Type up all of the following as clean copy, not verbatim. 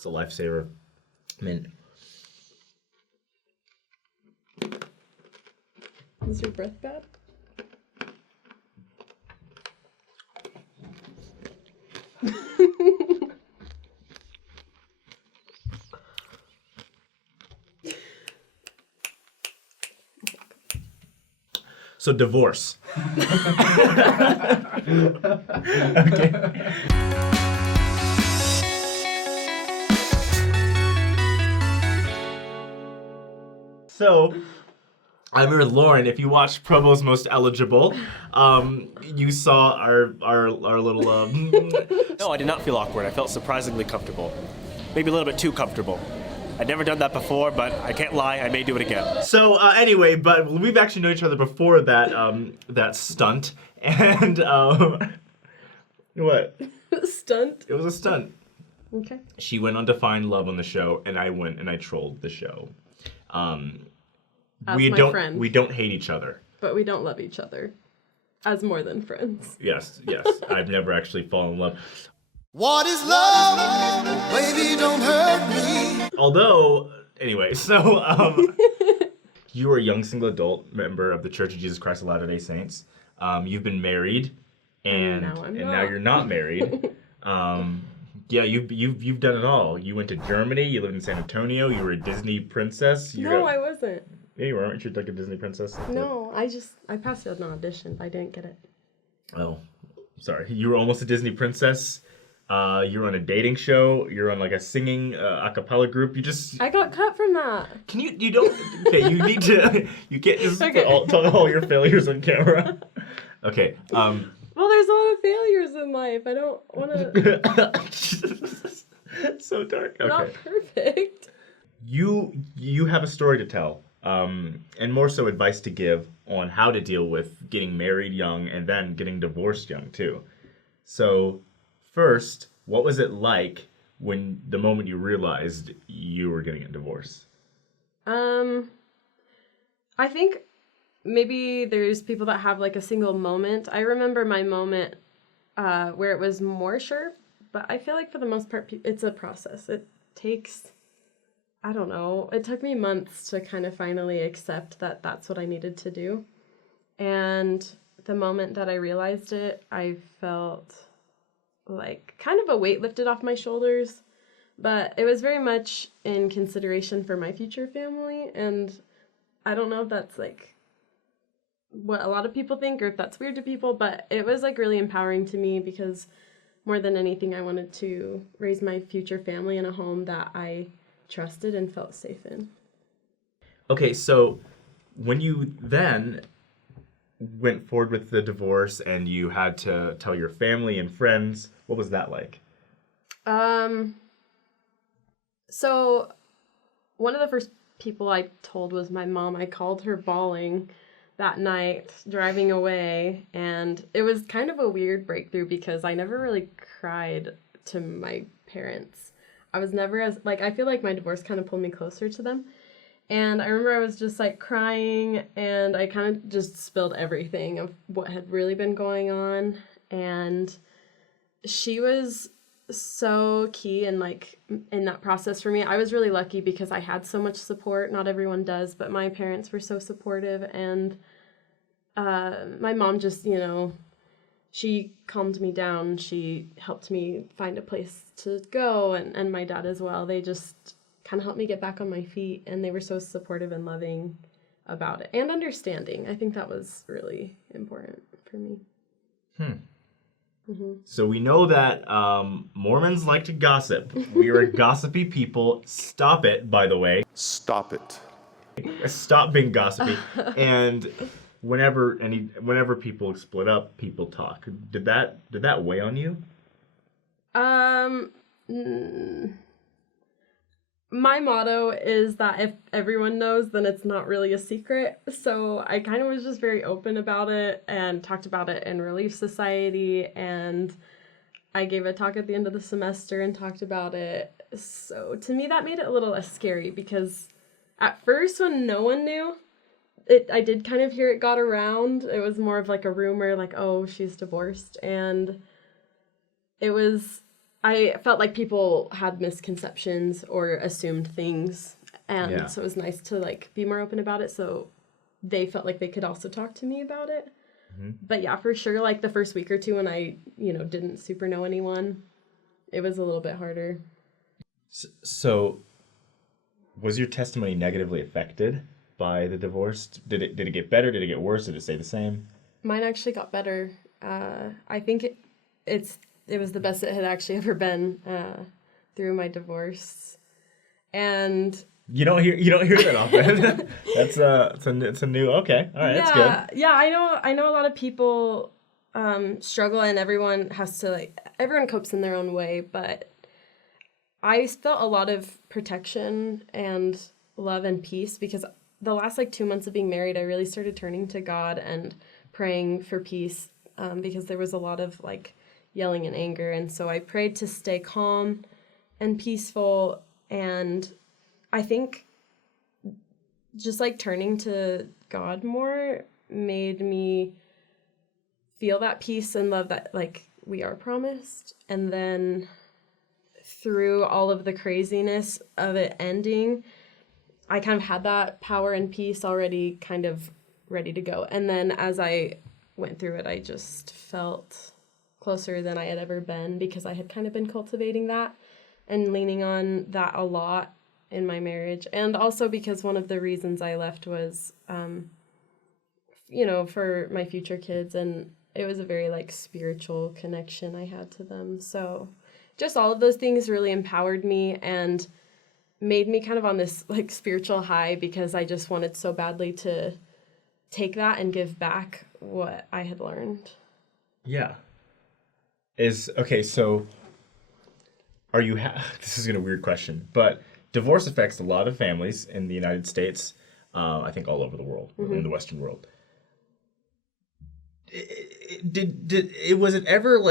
It's a lifesaver. Mint. Is your breath bad? So divorce. Okay. So, I'm with Lauren. If you watched Promo's Most Eligible, you saw our little. No, I did not feel awkward. I felt surprisingly comfortable. Maybe a little bit too comfortable. I'd never done that before, but I can't lie, I may do it again. So anyway, but we've actually known each other before that stunt, and what? Stunt? It was a stunt. Okay. She went on to find love on the show, and I went and I trolled the show. As my friend. We don't hate each other. But we don't love each other. As more than friends. Yes. I've never actually fallen in love. What is love? Baby, don't hurt me. Although, anyway, so you were a young single adult member of the Church of Jesus Christ of Latter-day Saints. You've been married, and now you're not married. Yeah, you've done it all. You went to Germany. You lived in San Antonio. You were a Disney princess. I wasn't. Yeah, you weren't. You're like a Disney princess. No, I passed an audition, but I didn't get it. Oh, sorry. You were almost a Disney princess. You were on a dating show. You're on like a singing a cappella group. I got cut from that. Can you don't? Okay, you need to. You can't just tell all your failures on camera. Okay. Well, there's a lot of failures in life. I don't want to. So dark. Okay. Not perfect. You have a story to tell, and more so advice to give on how to deal with getting married young and then getting divorced young too. So, first, what was it like when the moment you realized you were getting a divorce? I think maybe there's people that have like a single moment. I remember my moment where it was more sure, but I feel like for the most part, it's a process. It takes, I don't know, it took me months to kind of finally accept that that's what I needed to do. And the moment that I realized it, I felt like kind of a weight lifted off my shoulders, but it was very much in consideration for my future family. And I don't know if that's like what a lot of people think or if that's weird to people, but it was like really empowering to me because more than anything, I wanted to raise my future family in a home that I trusted and felt safe in. Okay, so when you then went forward with the divorce and you had to tell your family and friends, what was that like? So one of the first people I told was my mom. I called her bawling that night driving away, and it was kind of a weird breakthrough because I never really cried to my parents. I was never as, like, I feel like my divorce kind of pulled me closer to them. And I remember I was just like crying, and I kind of just spilled everything of what had really been going on. And she was so key and like in that process for me. I was really lucky because I had so much support. Not everyone does, but my parents were so supportive, and my mom just, she calmed me down. She helped me find a place to go, and my dad as well. They just kind of helped me get back on my feet, and they were so supportive and loving about it and understanding. I think that was really important for me. Mm-hmm. So we know that Mormons like to gossip. We are gossipy people. Stop it, by the way. Stop it. Stop being gossipy. And whenever people split up, people talk. Did that weigh on you? My motto is that if everyone knows, then it's not really a secret. So I kind of was just very open about it and talked about it in Relief Society. And I gave a talk at the end of the semester and talked about it. So to me, that made it a little less scary because at first when no one knew, I did kind of hear it got around. It was more of like a rumor, like, oh, she's divorced. And it was I felt like people had misconceptions or assumed things. And so it was nice to, like, be more open about it. So they felt like they could also talk to me about it. Mm-hmm. But yeah, for sure, like, the first week or two when I, didn't super know anyone, it was a little bit harder. So was your testimony negatively affected by the divorce? Did it get better? Did it get worse? Did it stay the same? Mine actually got better. I think it was the best it had actually ever been through my divorce. And you don't hear that often. It's a new, okay. All right, that's good. Yeah, I know a lot of people struggle, and everyone copes in their own way, but I felt a lot of protection and love and peace because the last 2 months of being married, I really started turning to God and praying for peace because there was a lot of yelling and anger. And so I prayed to stay calm and peaceful. And I think just turning to God more made me feel that peace and love that we are promised. And then through all of the craziness of it ending, I kind of had that power and peace already kind of ready to go. And then as I went through it, I just felt closer than I had ever been because I had kind of been cultivating that and leaning on that a lot in my marriage. And also because one of the reasons I left was, for my future kids. And it was a very spiritual connection I had to them. So just all of those things really empowered me and made me kind of on this spiritual high because I just wanted so badly to take that and give back what I had learned. Yeah. So are you, this is a weird question, but divorce affects a lot of families in the United States, I think all over the world, in the Western world. Was it ever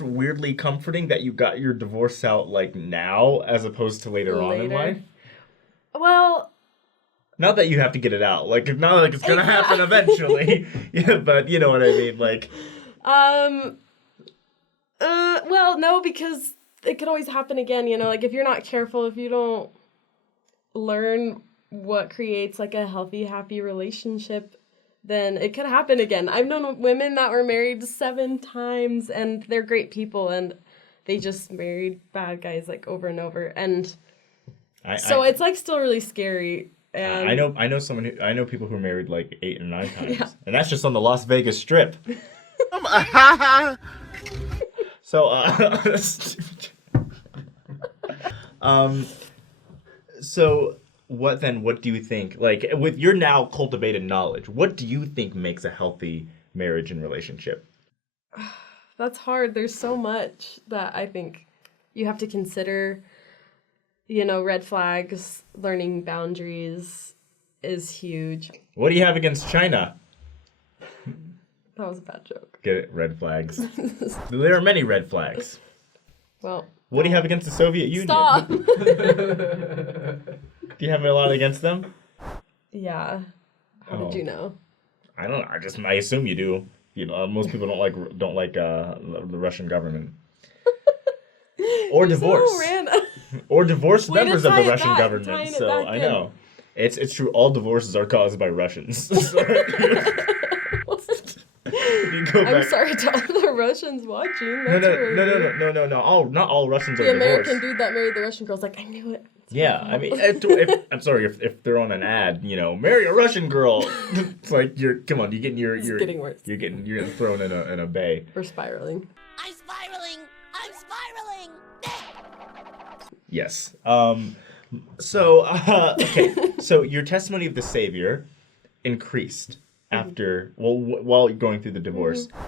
weirdly comforting that you got your divorce out now as opposed to later on in life? Well, not that you have to get it out, not it's gonna happen eventually. Yeah, but you know what I mean, well, no, because it could always happen again. If you're not careful, if you don't learn what creates a healthy, happy relationship, then it could happen again. I've known women that were married 7 times, and they're great people, and they just married bad guys over and over, and it's still really scary. And I know people who are married 8 or 9 times, and that's just on the Las Vegas Strip. So what do you think, with your now cultivated knowledge, what do you think makes a healthy marriage and relationship? That's hard. There's so much that I think you have to consider. Red flags, learning boundaries is huge. What do you have against China? That was a bad joke. Get it? Red flags. There are many red flags. Well, what do you have against the Soviet Union? Stop! Do you have a lot against them? Yeah. How did you know? I don't know. I assume you do. Most people don't like the Russian government. Or divorce. So random. Or divorced members of the Russian government. So I know. It's true. All divorces are caused by Russians. I'm sorry to all the Russians watching. No. Not all Russians are divorced. The American dude that married the Russian girl's I knew it. Yeah, I mean, I'm sorry if they're on an ad, marry a Russian girl. It's you're getting worse. You're getting thrown in a bay. We're spiraling. I'm spiraling. Yes. So your testimony of the Savior increased after, while going through the divorce. Mm-hmm.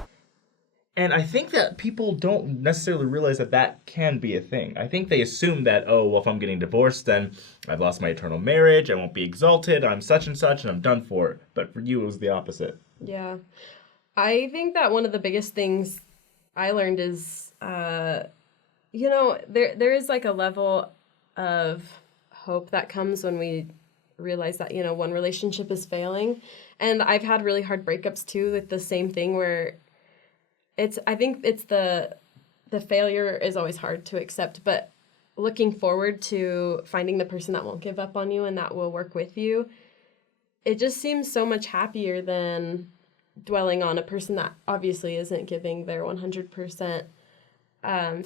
And I think that people don't necessarily realize that can be a thing. I think they assume that, if I'm getting divorced, then I've lost my eternal marriage, I won't be exalted, I'm such and such, and I'm done for. But for you, it was the opposite. Yeah. I think that one of the biggest things I learned is, there is a level of hope that comes when we realize that, one relationship is failing. And I've had really hard breakups too with the same thing where I think it's the the failure is always hard to accept, but looking forward to finding the person that won't give up on you and that will work with you, it just seems so much happier than dwelling on a person that obviously isn't giving their 100%.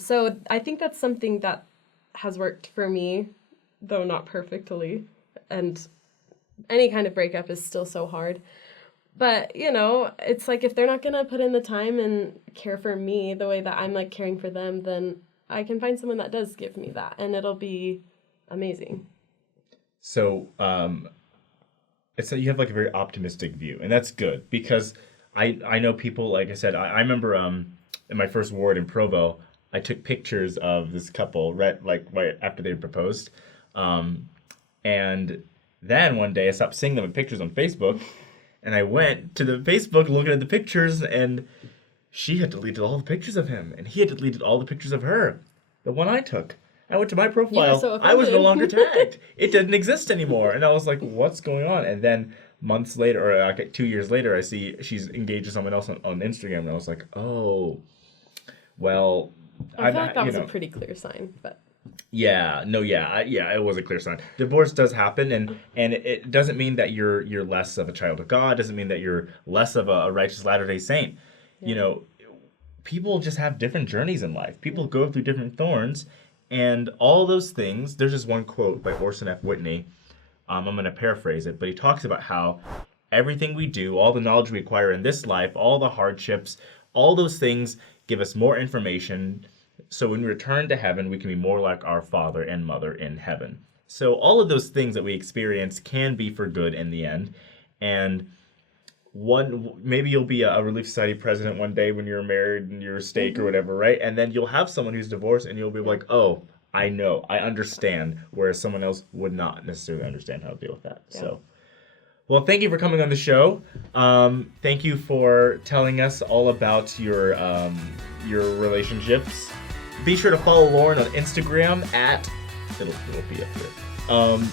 So I think that's something that has worked for me, though not perfectly. And any kind of breakup is still so hard. But, you know, it's like if they're not going to put in the time and care for me the way that I'm like caring for them, then I can find someone that does give me that, and it'll be amazing. So, it's that you have like a very optimistic view, and that's good, because I know people, like I said, I remember in my first ward in Provo, I took pictures of this couple right after they proposed, and then one day I stopped seeing them in pictures on Facebook, and I went to the Facebook looking at the pictures, and she had deleted all the pictures of him, and he had deleted all the pictures of her, the one I took. I went to my profile. So I was no longer tagged. It didn't exist anymore. And I was like, what's going on? And then months later, or 2 years later, I see she's engaged with someone else on Instagram. And I was like, oh, well. I feel like that was a pretty clear sign. But yeah, it was a clear sign. Divorce does happen, and it doesn't mean that you're less of a child of God. It doesn't mean that you're less of a righteous Latter-day Saint. Yeah. You know, people just have different journeys in life. People go through different thorns. And all those things, there's this one quote by Orson F. Whitney. I'm going to paraphrase it, but he talks about how everything we do, all the knowledge we acquire in this life, all the hardships, all those things give us more information. So when we return to heaven, we can be more like our Father and Mother in heaven. So all of those things that we experience can be for good in the end. And maybe you'll be a Relief Society president one day when you're married and you're a stake or whatever, right? And then you'll have someone who's divorced and you'll be like, oh, I know, I understand, whereas someone else would not necessarily understand how to deal with that. Yeah. So, well, thank you for coming on the show. Thank you for telling us all about your relationships. Be sure to follow Lauren on Instagram it'll be up there.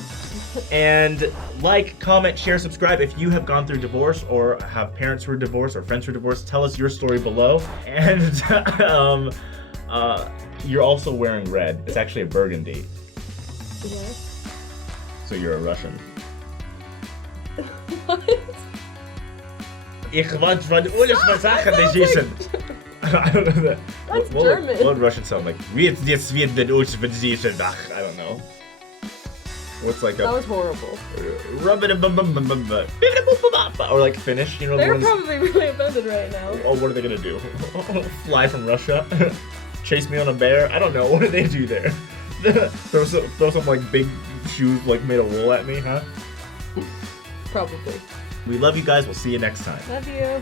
And like, comment, share, subscribe. If you have gone through divorce or have parents who are divorced or friends who are divorced, tell us your story below. And you're also wearing red. It's actually a burgundy. Yes. So you're a Russian. What? Ich want von alles Sachen lesen. I don't know that. That's German. What would Russian sound like? I don't know. What's like that was horrible. Or like Finnish, you know. They're probably really offended right now. Oh, what are they gonna do? Fly from Russia? Chase me on a bear? I don't know. What do they do there? throw some like big shoes like made of wool at me, huh? Probably. We love you guys. We'll see you next time. Love you.